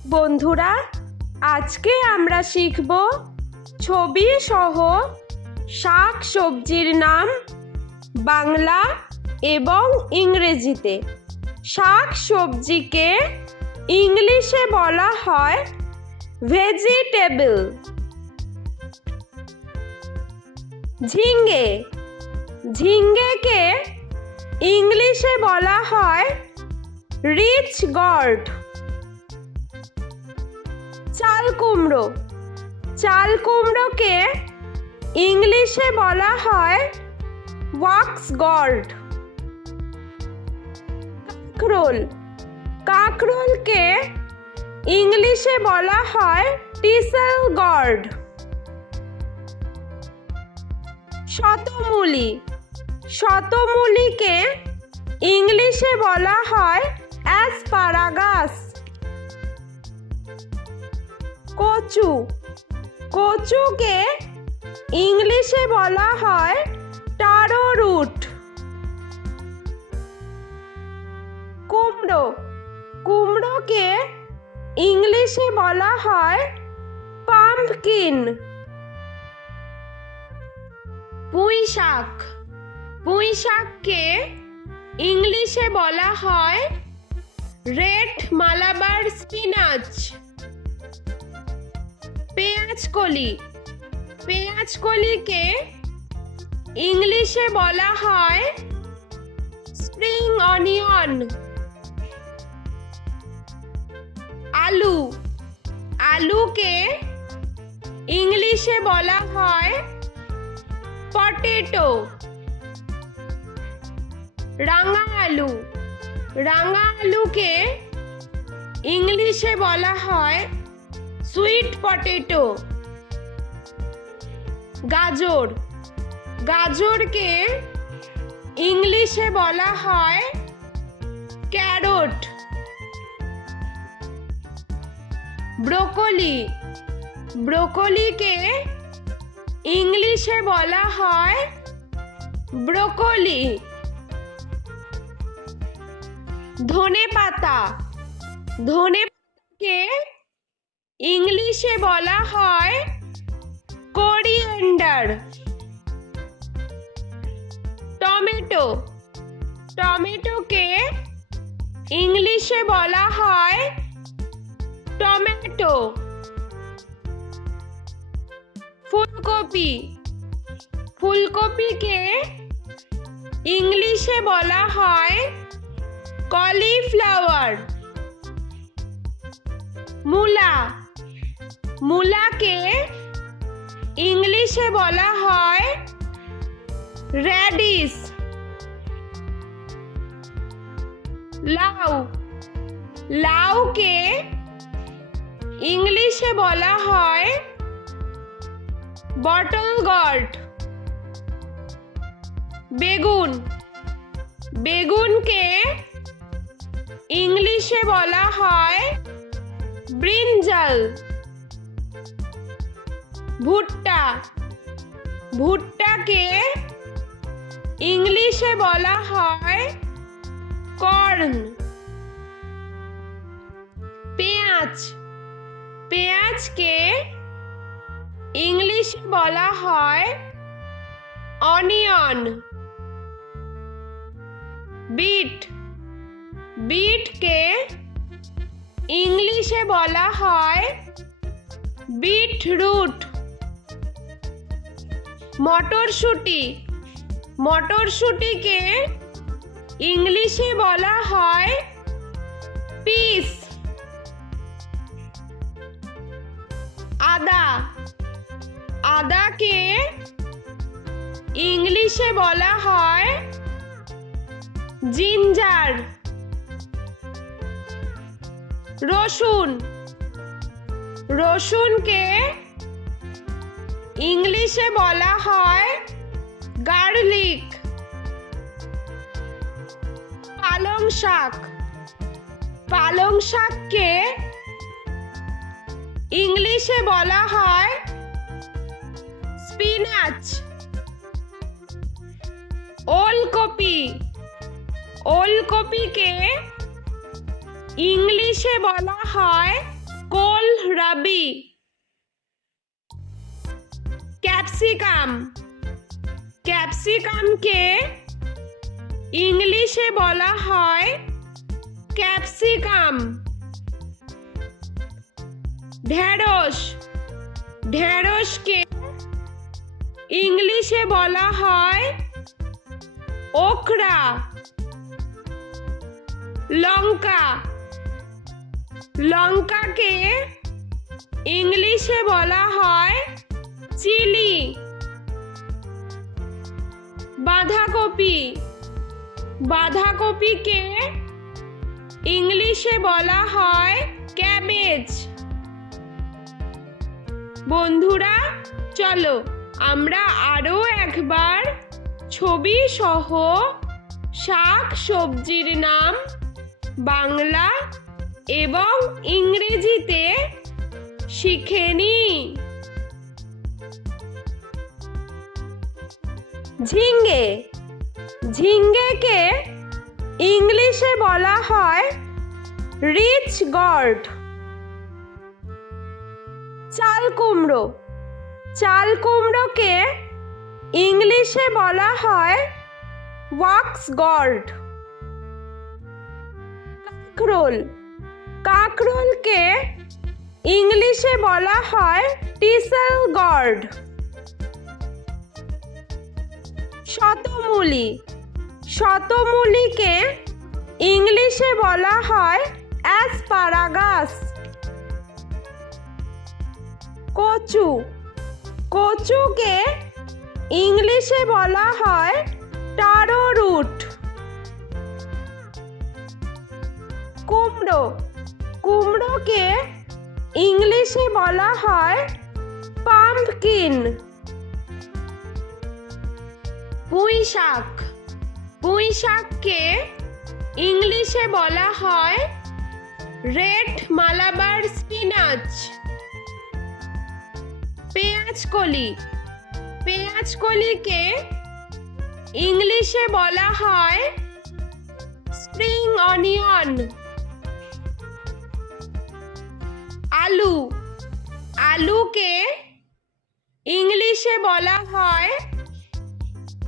বন্ধুরা, আজকে আমরা শিখব ছবি সহ শাক সবজির নাম বাংলা এবং ইংরেজিতে। শাক সবজিকে ইংলিশে বলা হয় ভেজিটেবল। ঝিঙ্গে, ঝিঙ্গেকে ইংলিশে বলা হয় রিচ গর্ড। চাল কুমড়ো, চাল কুমড়োকে ইংলিশে বলা হয় ওয়াক্স গর্ড। কাঁকরোল, কাঁকরোলকে ইংলিশে বলা হয় টিসেল গর্ড। শতমূলি, শতমূলিকে ইংলিশে বলা হয় অ্যাসপারাগাস। কচু, কচুকে ইংলিশে বলা হয় টারো রুট। কুমড়ো, কুমড়োকে ইংলিশে বলা হয় পাম্পকিন। পুঁই শাক, পুঁই শাককে ইংলিশে বলা হয় রেড মালাবার স্পিনাচ। পেঁয়াজকলি, পেঁয়াজকলিকে ইংলিশে বলা হয় স্প্রিং অনিয়ন। আলু, আলুকে ইংলিশে বলা হয় পটেটো। রাঙা আলু, রাঙা আলুকে ইংলিশে বলা হয় সুইট পটেটো। গাজর, গাজরকে ইংলিশে বলা হয় ক্যারট। ব্রোকলি, ব্রোকলিকে ইংলিশে বলা হয় ব্রোকলি। ধনেপাতা, ধনেপাতাকে ইংলিশে বলা হয় কোরিয়েন্ডার। টমেটো, টমেটোকে ইংলিশে বলা হয় টমেটো। ফুলকপি, ফুলকপিকে ইংলিশে বলা হয় কলিফ্লাওয়ার। মূলা, মূলাকে ইংলিশে বলা হয় রেডিশ। লাউ, লাউকে ইংলিশে বলা হয় বটল গর্ড। বেগুন, বেগুনকে ইংলিশে বলা হয় ব্রিঞ্জাল। ভুট্টা, ভুট্টাকে ইংলিশে বলা হয় কর্ন। পেঁয়াজ, পেঁয়াজকে ইংলিশে বলা হয় অনিয়ন। বিট, বিটকে ইংলিশে বলা হয় বিটরুট। মটরশুঁটি, মটরশুঁটিকে ইংলিশে বলা হয় পিস। আদা, আদাকে ইংলিশে বলা হয় জিঞ্জার। রসুন, রসুনকে ইংলিশে বলা হয় গার্লিক। পালং শাক, পালং শাককে ইংলিশে বলা হয় স্পিনাচ। ওলকপি, ওলকপিকে ইংলিশে বলা হয় কোলরাবি। ক্যাপসিকাম। ক্যাপসিকামকে ইংলিশে বলা হয় ক্যাপসিকাম। ঢেঁড়স। ঢেঁড়সকে ইংলিশে বলা হয় ওকরা। লঙ্কা। লঙ্কাকে ইংলিশে বলা হয় চিলি। বাঁধাকপি। বাঁধাকপিকে ইংলিশে বলা হয় ক্যাবেজ। বন্ধুরা, চলো আমরা আরো একবার ছবি সহ শাক সবজির নাম বাংলা এবং ইংরেজিতে শিখে নিই। ঝিঙ্গে। ঝিঙ্গেকে ইংলিশে বলা হয় রিচ গর্ড। চাল কুমড়ো। চাল কুমড়োকে ইংলিশে বলা হয় ওয়াক্স গর্ড। কাঁকরোল। কাঁকরোলকে ইংলিশে বলা হয় টিসেল গর্ড। শতমূলি। শতমূলিকে ইংলিশে বলা হয় অ্যাসপারাগাস। কচু। কচুকে ইংলিশে বলা হয় টারো রুট। কুমড়ো। কুমড়োকে ইংলিশে বলা হয় পাম্পকিন। পুঁই শাক। পুঁই শাককে ইংলিশে বলা হয় রেড মালাবার স্পিনাচ। পেঁয়াজকলি। পেঁয়াজকলিকে ইংলিশে বলা হয় স্প্রিং অনিয়ন। আলু। আলুকে ইংলিশে বলা হয়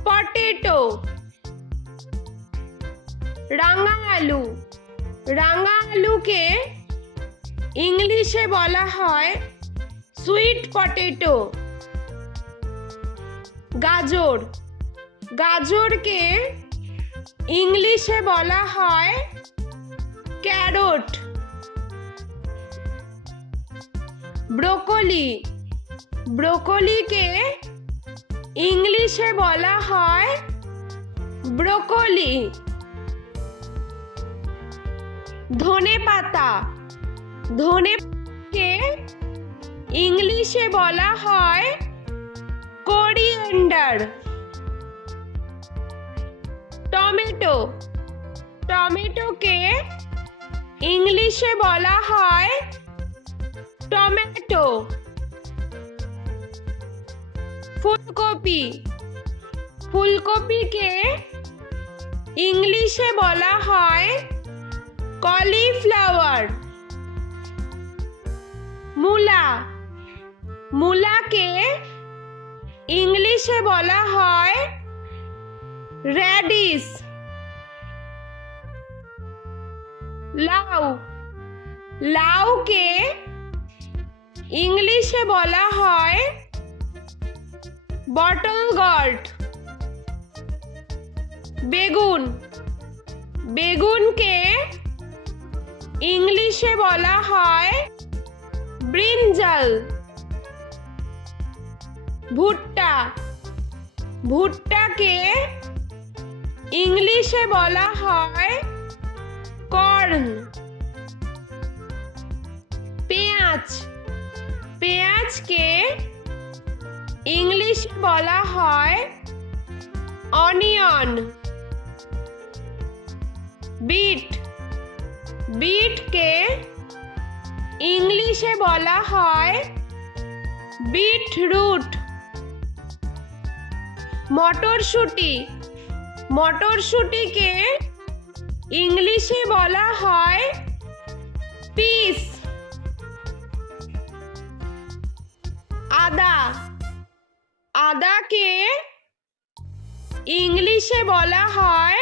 পটেটো। রাঙা আলু। রাঙা আলুকে ইংলিশে বলা হয় সুইট পটেটো। গাজর। গাজরকে ইংলিশে বলা হয় ক্যারট। ব্রোকলি। ব্রোকলিকে ইংলিশে বলা হয় ব্রোকলি। ধনেপাতা। ধনেপাতাকে ইংলিশে বলা হয় কোরিয়েন্ডার। টমেটো। টমেটোকে ইংলিশে বলা হয় টমেটো। ফুলকপি। ফুলকপিকে ইংলিশে বলা হয় কলিফ্লাওয়ার। মূলা। মূলাকে ইংলিশে বলা হয় র্যাডিশ। লাউ। লাউকে ইংলিশে বলা হয় বটল গর্ড। বেগুন। বেগুনকে ইংলিশে বলা হয় ব্রিঞ্জাল। ভুট্টা। ভুট্টাকে ইংলিশে বলা হয় কর্ন। পেঁয়াজ। পেঁয়াজকে ইংলিশে বলা হয় অনিয়ন। বিট। বিটকে ইংলিশে বলা হয় বিটরুট। মটরশুঁটি। মটরশুঁটিকে ইংলিশে বলা হয় পিস। ইংলিশে বলা হয়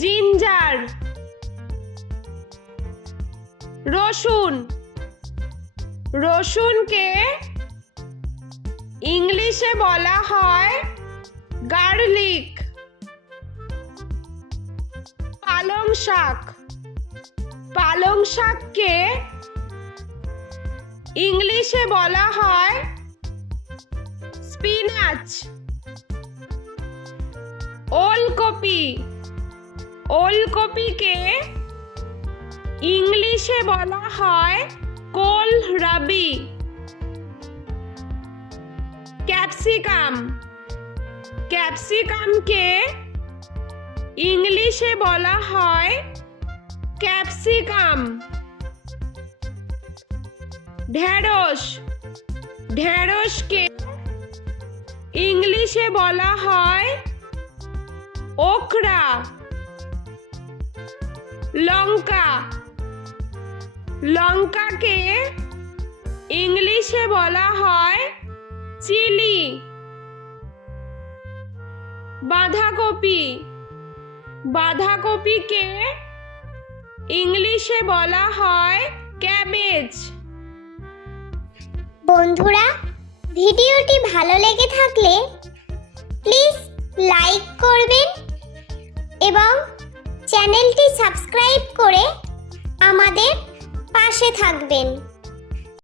জিঞ্জার। রসুন, রসুনকে ইংলিশে বলা হয় গার্লিক। পালং শাক, পালং শাককে ইংলিশে বলা হয় স্পিনাচ। ওলকপি, ওলকপিকে ইংলিশে বলা হয় কোলরাবি। ক্যাপসিকাম, ক্যাপসিকামকে ইংলিশে বলা হয় ক্যাপসিকাম। ঢেঁড়স, ঢেঁড়সকে ইংলিশে বলা হয় ওকরা। লঙ্কা, লঙ্কাকে ইংলিশে বলা হয় চিলি। বাঁধাকপি, বাঁধাকপিকে ইংলিশে বলা হয় ক্যাবেজ। বন্ধুরা, ভিডিওটি ভালো লেগে থাকলে প্লিজ লাইক করবেন এবং চ্যানেলটি সাবস্ক্রাইব করে আমাদের পাশে থাকবেন।